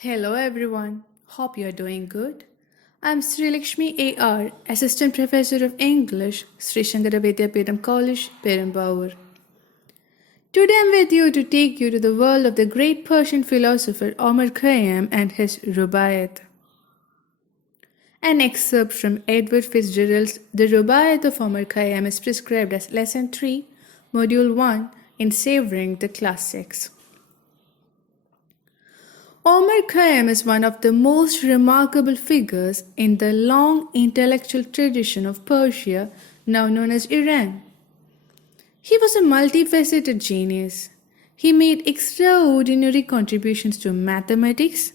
Hello everyone, hope you are doing good. I'm Sri Lakshmi A.R., Assistant Professor of English, Sri Shankara Vidyapeetham College, Perumbavoor. Today I'm with you to take you to the world of the great Persian philosopher Omar Khayyam and his RUBAIYAT. An excerpt from Edward Fitzgerald's The RUBAIYAT of Omar Khayyam is prescribed as Lesson 3, Module 1 in Savouring the Classics. Omar Khayyam is one of the most remarkable figures in the long intellectual tradition of Persia, now known as Iran. He was a multifaceted genius. He made extraordinary contributions to mathematics,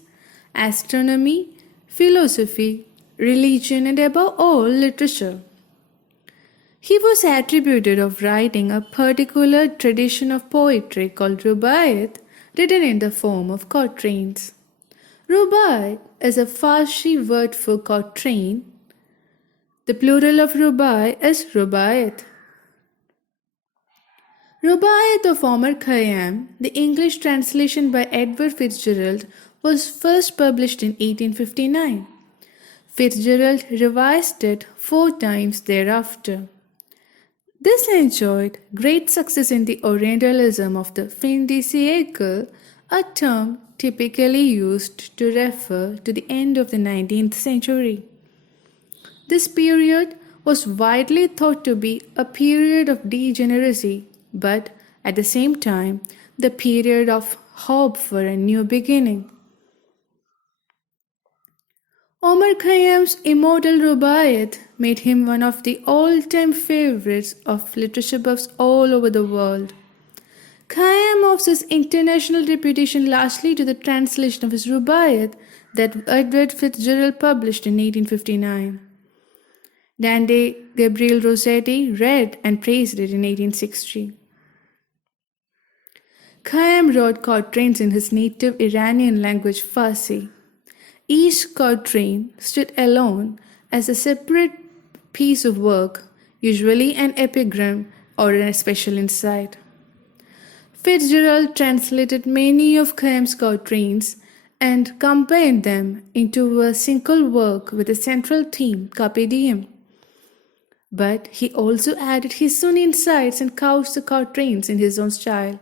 astronomy, philosophy, religion, and above all, literature. He was attributed of writing a particular tradition of poetry called RUBAIYAT, written in the form of quatrains. Rubai is a Farsi word for quatrain. The plural of rubai is rubaiyat. RUBAIYAT of Omar Khayyam, the English translation by Edward Fitzgerald, was first published in 1859. Fitzgerald revised it 4 times thereafter. This enjoyed great success in the Orientalism of the fin de siècle, a term typically used to refer to the end of the 19th century. This period was widely thought to be a period of degeneracy, but at the same time, the period of hope for a new beginning. Omar Khayyam's immortal RUBAIYAT made him one of the all-time favorites of literature buffs all over the world. Khayyam owes his international reputation largely to the translation of his RUBAIYAT that Edward Fitzgerald published in 1859. Dante Gabriel Rossetti read and praised it in 1860. Khayyam wrote quatrains in his native Iranian language Farsi. Each quatrain stood alone as a separate piece of work, usually an epigram or a special insight. Fitzgerald translated many of Khayyam's quatrains and combined them into a single work with a central theme, Carpe Diem. But he also added his own insights and couched the quatrains in his own style.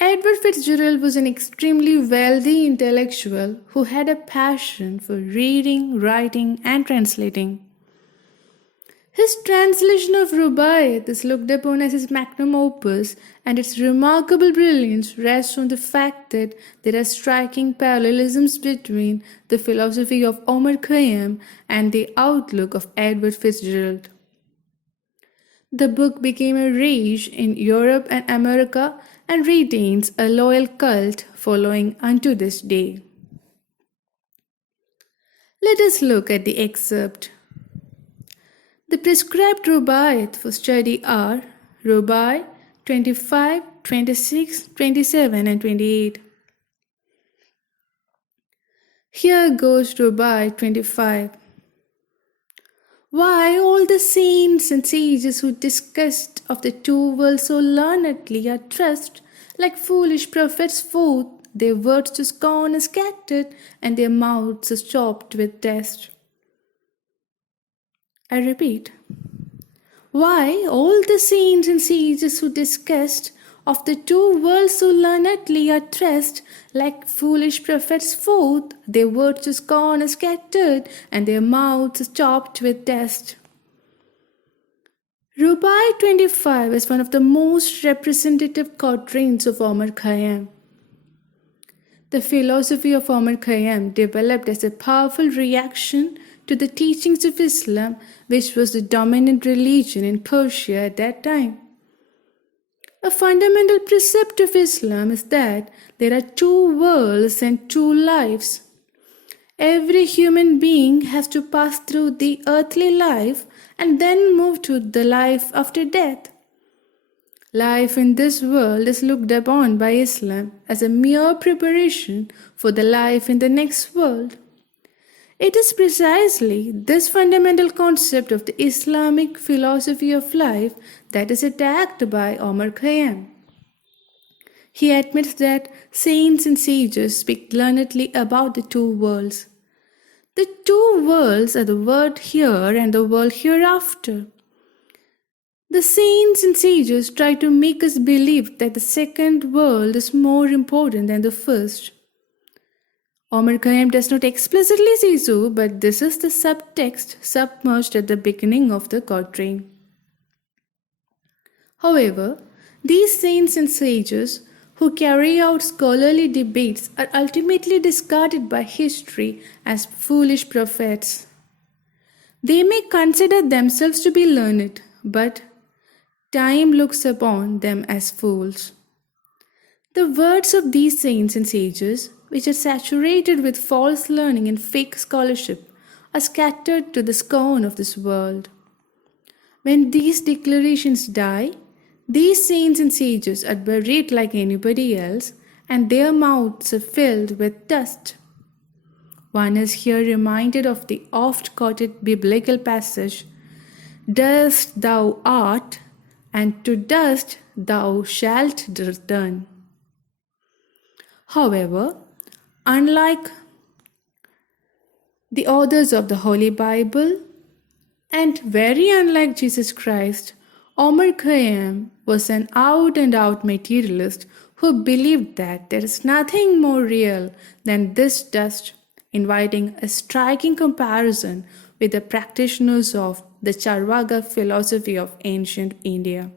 Edward Fitzgerald was an extremely wealthy intellectual who had a passion for reading, writing, and translating. His translation of RUBAIYAT is looked upon as his magnum opus, and its remarkable brilliance rests on the fact that there are striking parallelisms between the philosophy of Omar Khayyam and the outlook of Edward Fitzgerald. The book became a rage in Europe and America and retains a loyal cult following unto this day. Let us look at the excerpt. The prescribed RUBAIYAT for study are Rubai 25, 26, 27 and 28. Here goes Rubai 25. Why all the saints and sages who discussed of the two worlds so learnedly are thrust like foolish prophets forth, their words to scorn are scattered, and their mouths are stopped with dust. I repeat. Why all the saints and sages who discussed of the two worlds so learnedly are thrust like foolish prophets forth, their words to scorn are scattered, and their mouths are stopped with dust. Rubai 25 is one of the most representative quatrains of Omar Khayyam. The philosophy of Omar Khayyam developed as a powerful reaction to the teachings of Islam, which was the dominant religion in Persia at that time. A fundamental precept of Islam is that there are two worlds and two lives. Every human being has to pass through the earthly life and then move to the life after death. Life in this world is looked upon by Islam as a mere preparation for the life in the next world. It is precisely this fundamental concept of the Islamic philosophy of life that is attacked by Omar Khayyam. He admits that saints and sages speak learnedly about the two worlds. The two worlds are the world here and the world hereafter. The saints and sages try to make us believe that the second world is more important than the first. Omar Khayyam does not explicitly say so, but this is the subtext submerged at the beginning of the quatrain. However, these saints and sages who carry out scholarly debates are ultimately discarded by history as foolish prophets. They may consider themselves to be learned, but time looks upon them as fools. The words of these saints and sages, which are saturated with false learning and fake scholarship, are scattered to the scorn of this world. When these declarations die, these saints and sages are buried like anybody else, and their mouths are filled with dust. One is here reminded of the oft-quoted biblical passage, "Dust thou art, and to dust thou shalt return." However, unlike the authors of the Holy Bible, and very unlike Jesus Christ, Omar Khayyam was an out-and-out materialist who believed that there is nothing more real than this dust, inviting a striking comparison with the practitioners of the Charvaka philosophy of ancient India.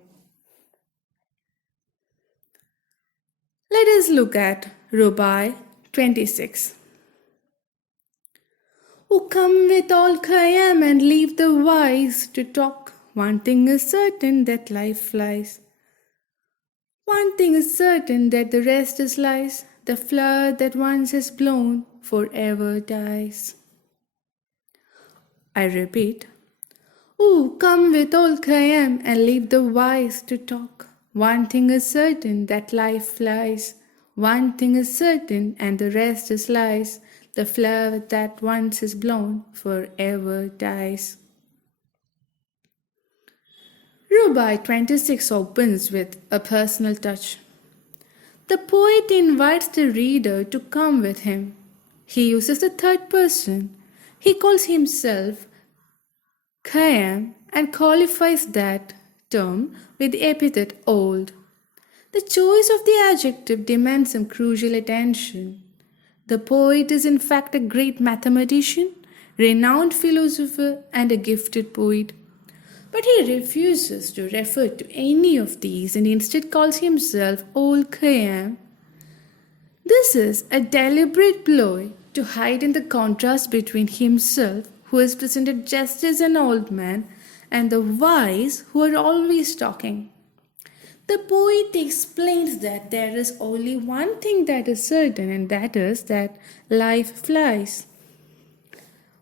Let us look at RUBAIYAT 26. "O come with all Khayyam and leave the wise to talk. One thing is certain, that life flies. One thing is certain, that the rest is lies. The flower that once is blown forever dies." I repeat, "Oh, come with all Khayyam and leave the wise to talk. One thing is certain, that life flies. One thing is certain, and the rest is lies. The flower that once is blown forever dies." RUBAIYAT 26 opens with a personal touch. The poet invites the reader to come with him. He uses the third person. He calls himself Khayyam and qualifies that term with the epithet old. The choice of the adjective demands some crucial attention. The poet is in fact a great mathematician, renowned philosopher, and a gifted poet. But he refuses to refer to any of these and instead calls himself Old Khayyam. This is a deliberate ploy to heighten the contrast between himself, who is presented just as an old man, and the wise, who are always talking. The poet explains that there is only one thing that is certain, and that is that life flies.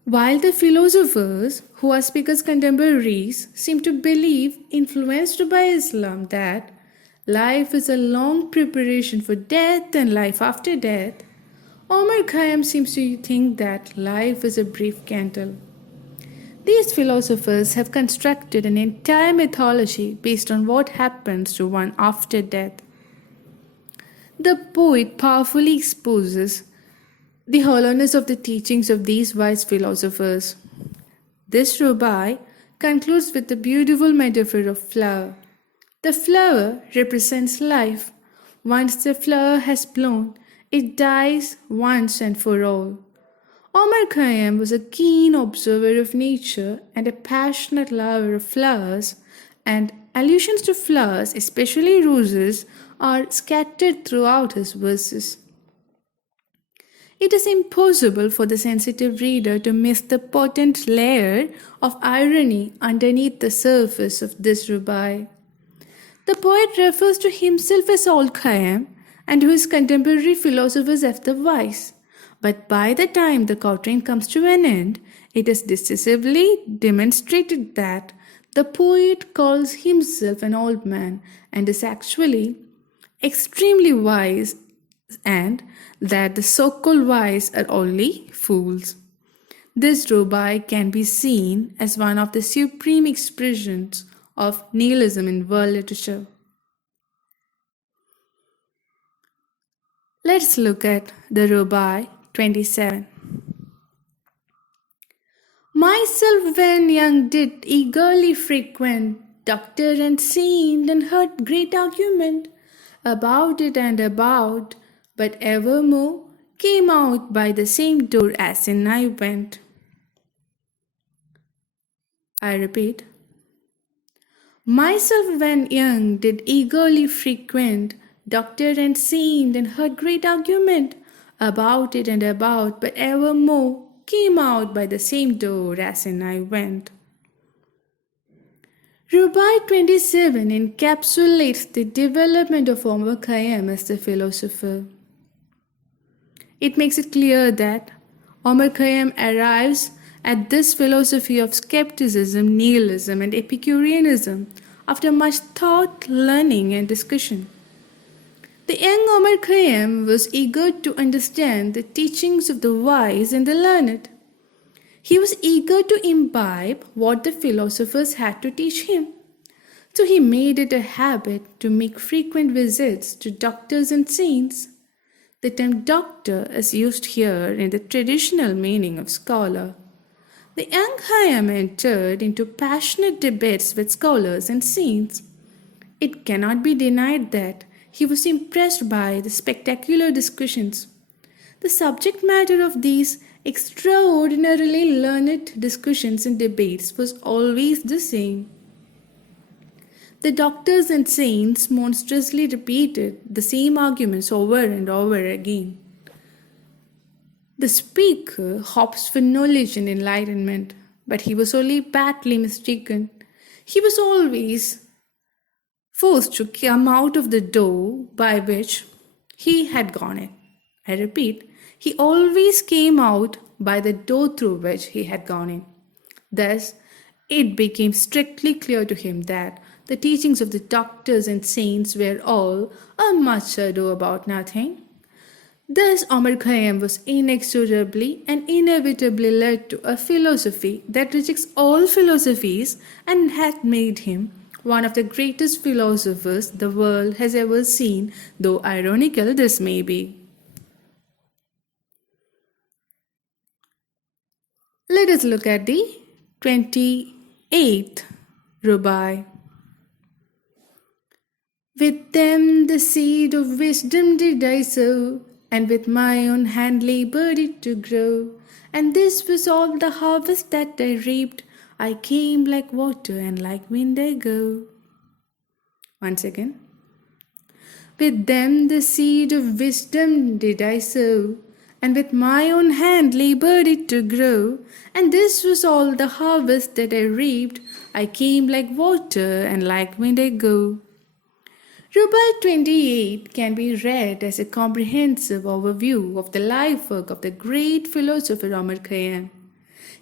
While the philosophers, who are Speaker's contemporaries, seem to believe, influenced by Islam, that life is a long preparation for death and life after death, Omar Khayyam seems to think that life is a brief candle. These philosophers have constructed an entire mythology based on what happens to one after death. The poet powerfully exposes the hollowness of the teachings of these wise philosophers. This RUBAIYAT concludes with the beautiful metaphor of flower. The flower represents life. Once the flower has blown, it dies once and for all. Omar Khayyam was a keen observer of nature and a passionate lover of flowers, and allusions to flowers, especially roses, are scattered throughout his verses. It is impossible for the sensitive reader to miss the potent layer of irony underneath the surface of this RUBAIYAT. The poet refers to himself as Old Khayyam and to his contemporary philosophers as the wise. But by the time the quatrain comes to an end, it is decisively demonstrated that the poet calls himself an old man and is actually extremely wise, and that the so-called wise are only fools. This RUBAIYAT can be seen as one of the supreme expressions of nihilism in world literature. Let's look at the Rubai 27. Myself when young did eagerly frequent doctor and seen and heard great argument about it and about, but evermore came out by the same door as in I went. I repeat, myself when young did eagerly frequent doctor and seen and heard great argument about it and about, but evermore came out by the same door as in I went. Rubai 27 encapsulates the development of Omar Khayyam as the philosopher. It makes it clear that Omar Khayyam arrives at this philosophy of skepticism, nihilism, and Epicureanism after much thought, learning, and discussion. The young Omar Khayyam was eager to understand the teachings of the wise and the learned. He was eager to imbibe what the philosophers had to teach him. So he made it a habit to make frequent visits to doctors and saints. The term doctor is used here in the traditional meaning of scholar. The young Khayyam entered into passionate debates with scholars and saints. It cannot be denied that he was impressed by the spectacular discussions. The subject matter of these extraordinarily learned discussions and debates was always the same. The doctors and saints monstrously repeated the same arguments over and over again. The speaker hopes for knowledge and enlightenment, but he was only badly mistaken. He was always forced to come out of the door by which he had gone in. I repeat, he always came out by the door through which he had gone in. Thus, it became strictly clear to him that the teachings of the doctors and saints were all a much ado about nothing. Thus, Omar Khayyam was inexorably and inevitably led to a philosophy that rejects all philosophies and had made him one of the greatest philosophers the world has ever seen, though ironical this may be. Let us look at the 28th Rubai. With them the seed of wisdom did I sow, and with my own hand labored it to grow. And this was all the harvest that I reaped. I came like water, and like wind I go. Once again. With them the seed of wisdom did I sow, and with my own hand labored it to grow. And this was all the harvest that I reaped. I came like water, and like wind I go. Rubai 28 can be read as a comprehensive overview of the life work of the great philosopher Omar Khayyam.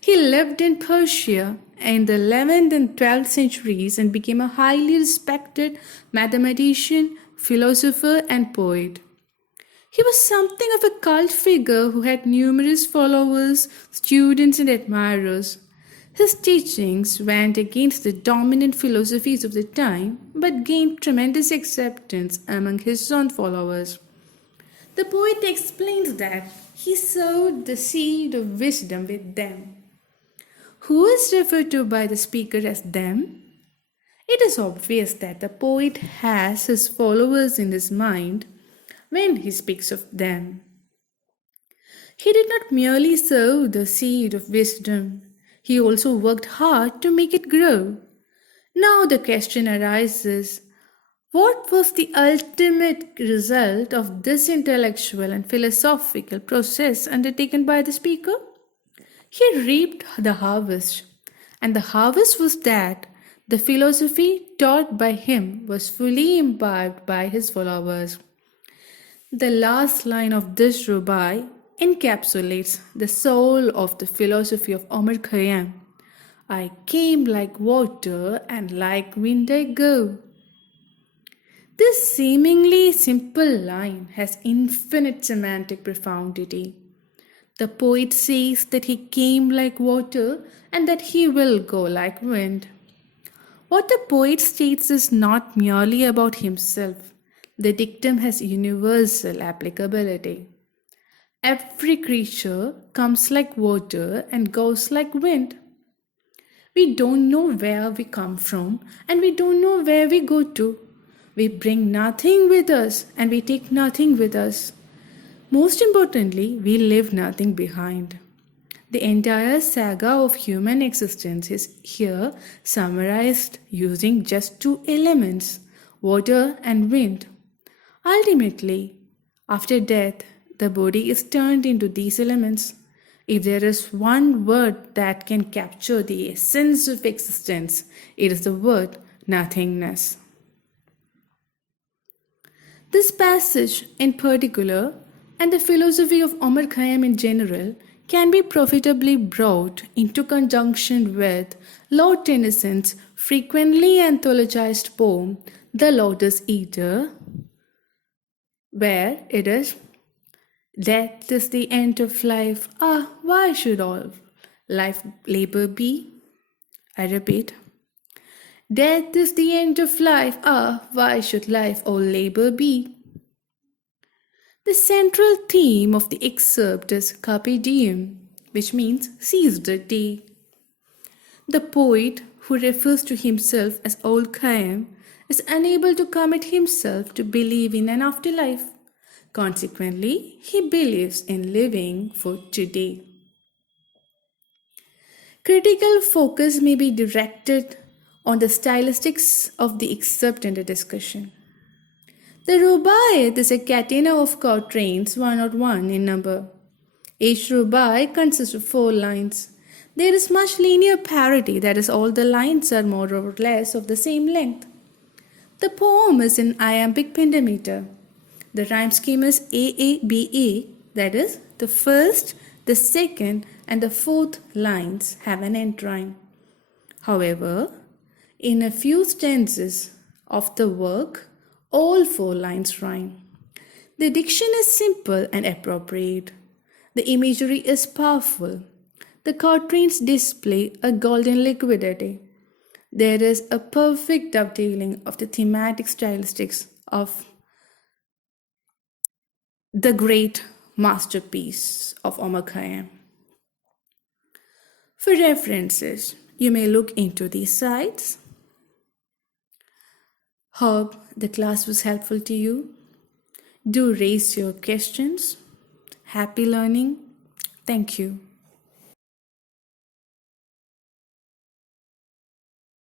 He lived in Persia in the 11th and 12th centuries and became a highly respected mathematician, philosopher, and poet. He was something of a cult figure who had numerous followers, students, and admirers. His teachings went against the dominant philosophies of the time but gained tremendous acceptance among his own followers. The poet explains that he sowed the seed of wisdom with them. Who is referred to by the speaker as them? It is obvious that the poet has his followers in his mind when he speaks of them. He did not merely sow the seed of wisdom. He also worked hard to make it grow. Now the question arises, what was the ultimate result of this intellectual and philosophical process undertaken by the speaker? He reaped the harvest, and the harvest was that the philosophy taught by him was fully imbibed by his followers. The last line of this rubai encapsulates the soul of the philosophy of Omar Khayyam. I came like water and like wind I go. This seemingly simple line has infinite semantic profundity. The poet says that he came like water and that he will go like wind. What the poet states is not merely about himself. The dictum has universal applicability. Every creature comes like water and goes like wind. We don't know where we come from and we don't know where we go to. We bring nothing with us and we take nothing with us. Most importantly, we leave nothing behind. The entire saga of human existence is here summarized using just two elements, water and wind. Ultimately, after death, the body is turned into these elements. If there is one word that can capture the essence of existence, it is the word nothingness. This passage in particular, and the philosophy of Omar Khayyam in general, can be profitably brought into conjunction with Lord Tennyson's frequently anthologized poem, The Lotus Eater, where it is, "Death is the end of life. Ah, why should all life labor be?" I repeat, "Death is the end of life. Ah, why should life all labor be?" The central theme of the excerpt is Carpe Diem, which means seize the day. The poet, who refers to himself as Old Khayyam, is unable to commit himself to believe in an afterlife. Consequently, he believes in living for today. Critical focus may be directed on the stylistics of the excerpt in the discussion. The RUBAIYAT is a catena of quatrains 101 in number. Each rubai consists of 4 lines. There is much linear parity, that is, all the lines are more or less of the same length. The poem is in iambic pentameter. The rhyme scheme is AABA, that is, the first, the second, and the fourth lines have an end rhyme. However, in a few stanzas of the work, all 4 lines rhyme. The diction is simple and appropriate. The imagery is powerful. The quatrains display a golden liquidity. There is a perfect dovetailing of the thematic stylistics of the great masterpiece of Omar Khayyam. For references, you may look into these sites. Hope the class was helpful to you. Do raise your questions. Happy learning. Thank you.